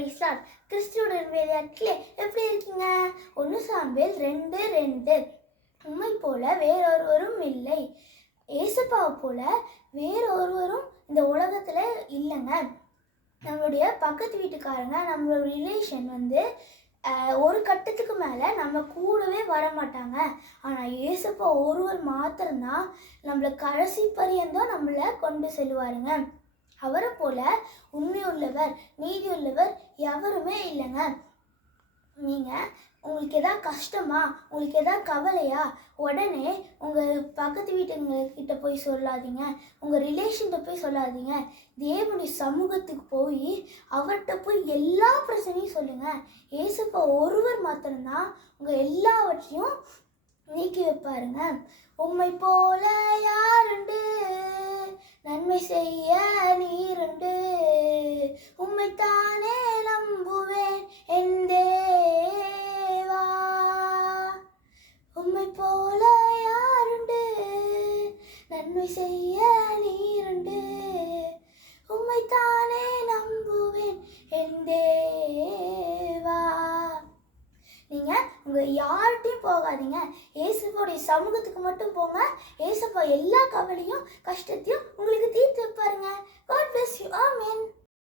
Price Lord. கிறிஸ்துவுடன் வேலையாட்களே எப்படி இருக்கீங்க? 1 Samuel 2:2. உம்மை போல வேறொருவரும் இல்லை. ஏசப்பாவை போல வேறொருவரும் இந்த உலகத்தில் இல்லைங்க. நம்மளுடைய பக்கத்து வீட்டுக்காரங்க, நம்மளோட ரிலேஷன் ஒரு கட்டத்துக்கு மேலே நம்ம கூடவே வர மாட்டாங்க. ஆனால் ஏசப்பா ஒருவர் மாத்திரம்தான் நம்மளை கடைசி பரியந்தம் நம்மளை கொண்டு செல்வாருங்க. அவரை போல உண்மையுள்ளவர், நீதியுள்ளவர் எவருமே இல்லைங்க. நீங்கள் உங்களுக்கு எதாவது கஷ்டமா, உங்களுக்கு எதாவது கவலையா, உடனே உங்கள் பக்கத்து வீட்டுங்கக்கிட்ட போய் சொல்லாதீங்க, உங்கள் ரிலேஷன்கிட்ட போய் சொல்லாதீங்க. தேவனுடைய சமூகத்துக்கு போய் அவர்கிட்ட போய் எல்லா பிரச்சனையும் சொல்லுங்கள். ஏசப்பா ஒருவர் மாத்திரம்தான் உங்கள் எல்லாவற்றையும் நீக்கி வைப்பாருங்க. உம்மை போல யாருண்டு, நன்மை செய்ய நீருண்டு, உம்மைத்தானே நம்புவேன் என் தேவா. உம்மை போல யாருண்டு, நன்மை செய்ய நீருண்டு, உம்மைத்தானே நம்புவேன் என் தேவா. நீங்கள் உங்கள் யார்கிட்டையும் போகாதீங்க, ஏசப்பாவுடைய சமூகத்துக்கு மட்டும் போங்க. ஏசப்பா எல்லா கவலையும் கஷ்டத்தையும் உங்களுக்கு தீர்த்து வைப்பாருங்க. God bless you. Amen.